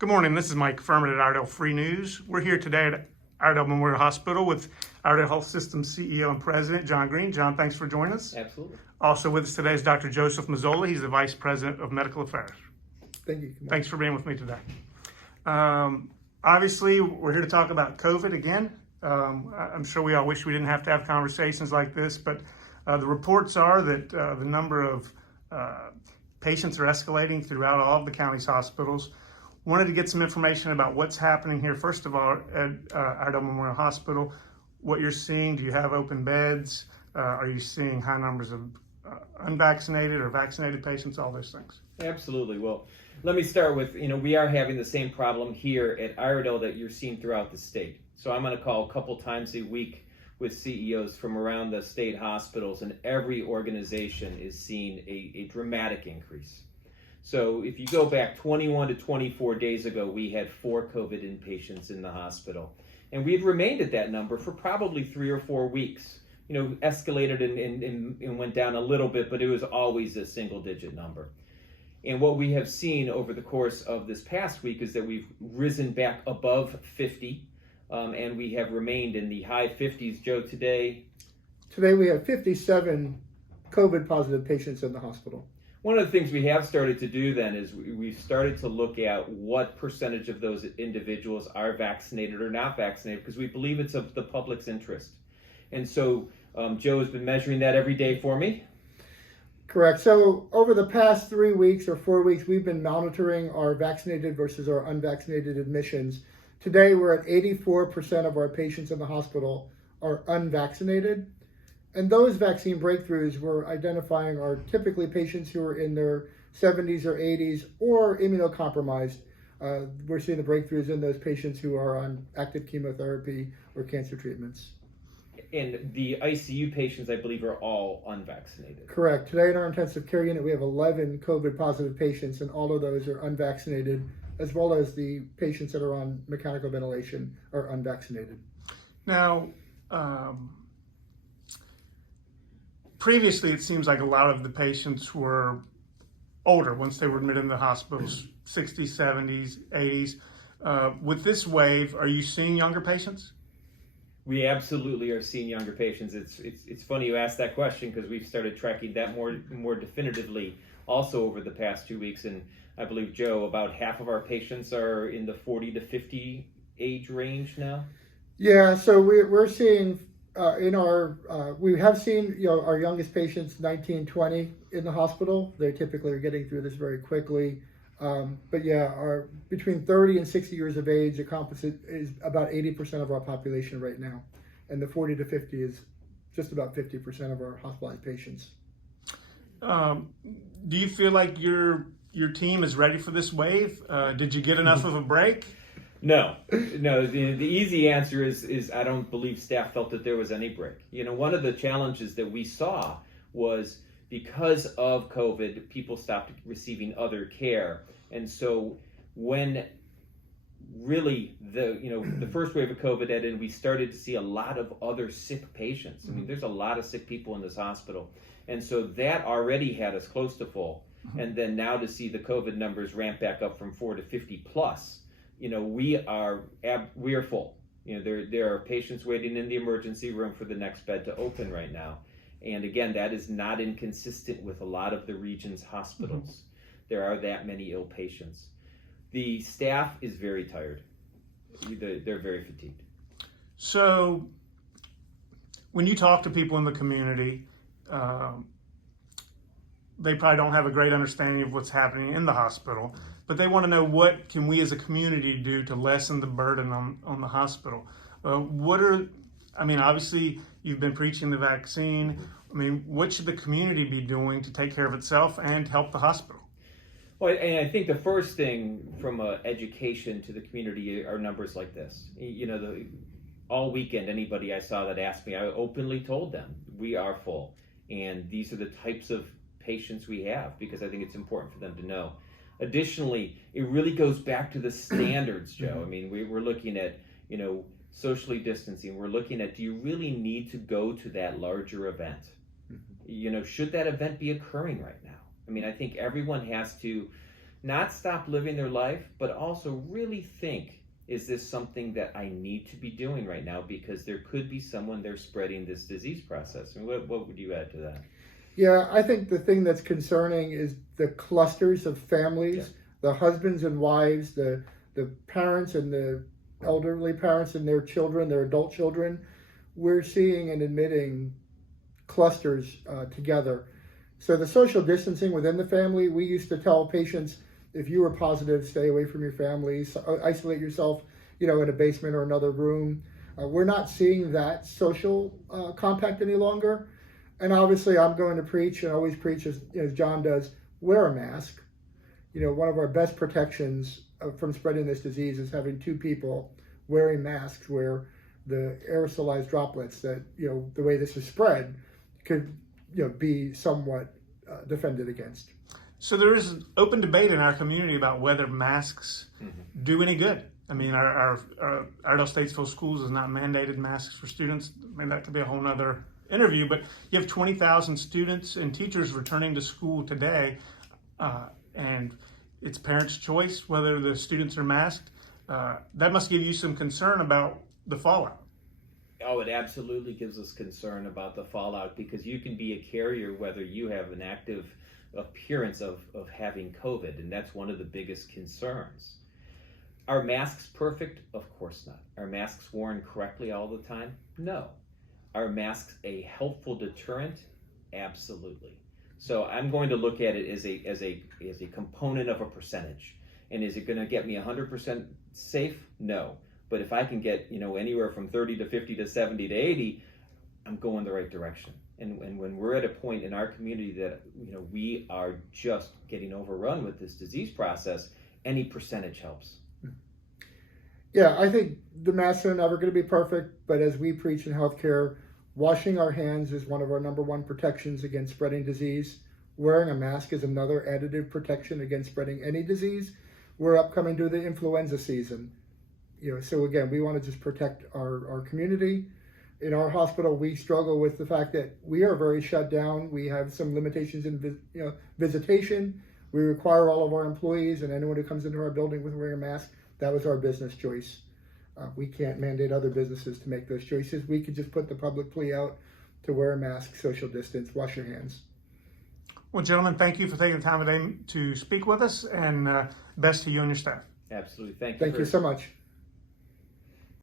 Good morning, this is Mike Furman at Iredell Free News. We're here today at Iredell Memorial Hospital with Iredell Health System CEO and President, John Green. John, thanks for joining us. Absolutely. Also with us today is Dr. Joseph Mazzola. He's the Vice President of Medical Affairs. Thank you. Thanks for being with me today. Obviously, we're here to talk about COVID again. I'm sure we all wish we didn't have to have conversations like this, but the reports are that the number of patients are escalating throughout all of the county's hospitals. Wanted to get some information about what's happening here. First of all, at Iredell Memorial Hospital, what you're seeing. Do you have open beds? Are you seeing high numbers of unvaccinated or vaccinated patients? All those things. Absolutely. Well, let me start with, we are having the same problem here at Iredell that you're seeing throughout the state. So I'm going to call a couple times a week with CEOs from around the state hospitals, and every organization is seeing a dramatic increase. So if you go back 21 to 24 days ago, we had 4 COVID inpatients in the hospital. And we had remained at that number for probably 3 or 4 weeks. Escalated and went down a little bit, but it was always a single-digit number. And what we have seen over the course of this past week is that we've risen back above 50, and we have remained in the high 50s. Joe, today we have 57 COVID positive patients in the hospital. One of the things we have started to do then is we've started to look at what percentage of those individuals are vaccinated or not vaccinated, because we believe it's of the public's interest. And so Joe has been measuring that every day for me. Correct. So over the past 3 weeks or 4 weeks, we've been monitoring our vaccinated versus our unvaccinated admissions. Today, we're at 84% of our patients in the hospital are unvaccinated. And those vaccine breakthroughs we're identifying are typically patients who are in their 70s or 80s or immunocompromised. We're seeing the breakthroughs in those patients who are on active chemotherapy or cancer treatments. And the ICU patients, I believe, are all unvaccinated. Correct. Today in our intensive care unit, we have 11 COVID positive patients, and all of those are unvaccinated, as well as the patients that are on mechanical ventilation are unvaccinated. Now, previously, it seems like a lot of the patients were older once they were admitted in the hospitals, 60s, 70s, 80s. With this wave, are you seeing younger patients? We absolutely are seeing younger patients. It's funny you asked that question, because we've started tracking that more definitively also over the past 2 weeks. And I believe, Joe, about half of our patients are in the 40 to 50 age range now. Yeah, so we're seeing we have seen our youngest patients 19, 20 in the hospital. They typically are getting through this very quickly. But yeah, between 30 and 60 years of age, the composite is about 80% of our population right now. And the 40 to 50 is just about 50% of our hospitalized patients. Do you feel like your team is ready for this wave? Did you get enough of a break? No. The easy answer is I don't believe staff felt that there was any break. One of the challenges that we saw was because of COVID, people stopped receiving other care. And so when really the first wave of COVID hit, and we started to see a lot of other sick patients. I mean, there's a lot of sick people in this hospital. And so that already had us close to full. And then now to see the COVID numbers ramp back up from 4 to 50 plus, we are full. There are patients waiting in the emergency room for the next bed to open right now. And again, that is not inconsistent with a lot of the region's hospitals. There are that many ill patients. The staff is very tired. They're very fatigued. So when you talk to people in the community, they probably don't have a great understanding of what's happening in the hospital, but they want to know, what can we as a community do to lessen the burden on the hospital? Obviously you've been preaching the vaccine. What should the community be doing to take care of itself and help the hospital? Well, and I think the first thing from education to the community are numbers like this. All weekend, anybody I saw that asked me, I openly told them we are full. And these are the types of patients we have, because I think it's important for them to know. Additionally, it really goes back to the standards, Joe. We're looking at, socially distancing. We're looking at, do you really need to go to that larger event? Should that event be occurring right now? I think everyone has to not stop living their life, but also really think, is this something that I need to be doing right now? Because there could be someone there spreading this disease process. I mean, what would you add to that? Yeah, I think the thing that's concerning is the clusters of families, the husbands and wives, the parents and the elderly parents and their children, their adult children. We're seeing and admitting clusters together. So the social distancing within the family, we used to tell patients, if you were positive, stay away from your family, isolate yourself, in a basement or another room. We're not seeing that social compact any longer. And obviously I'm going to preach and always preach as John does, wear a mask. One of our best protections from spreading this disease is having two people wearing masks where the aerosolized droplets that, the way this is spread could, be somewhat defended against. So there is an open debate in our community about whether masks do any good. I mean, our Iredell Statesville Schools has not mandated masks for students. I mean, that could be a whole nother interview, but you have 20,000 students and teachers returning to school today, and it's parents' choice whether the students are masked. That must give you some concern about the fallout. Oh, it absolutely gives us concern about the fallout, because you can be a carrier whether you have an active appearance of having COVID, and that's one of the biggest concerns. Are masks perfect? Of course not. Are masks worn correctly all the time? No. Are masks a helpful deterrent? Absolutely. So I'm going to look at it as a component of a percentage. And is it going to get me 100% safe? No. But if I can get anywhere from 30 to 50 to 70 to 80, I'm going the right direction. And when we're at a point in our community that we are just getting overrun with this disease process, any percentage helps. Yeah, I think the masks are never going to be perfect, but as we preach in healthcare, washing our hands is one of our number one protections against spreading disease. Wearing a mask is another additive protection against spreading any disease. We're upcoming to the influenza season. So again, we want to just protect our community. In our hospital, we struggle with the fact that we are very shut down. We have some limitations in visitation. We require all of our employees and anyone who comes into our building with wearing a mask. That was our business choice. We can't mandate other businesses to make those choices. We could just put the public plea out to wear a mask, social distance, wash your hands. Well, gentlemen, thank you for taking the time today to speak with us, and best to you and your staff. Absolutely. Thank you. Thank you so much.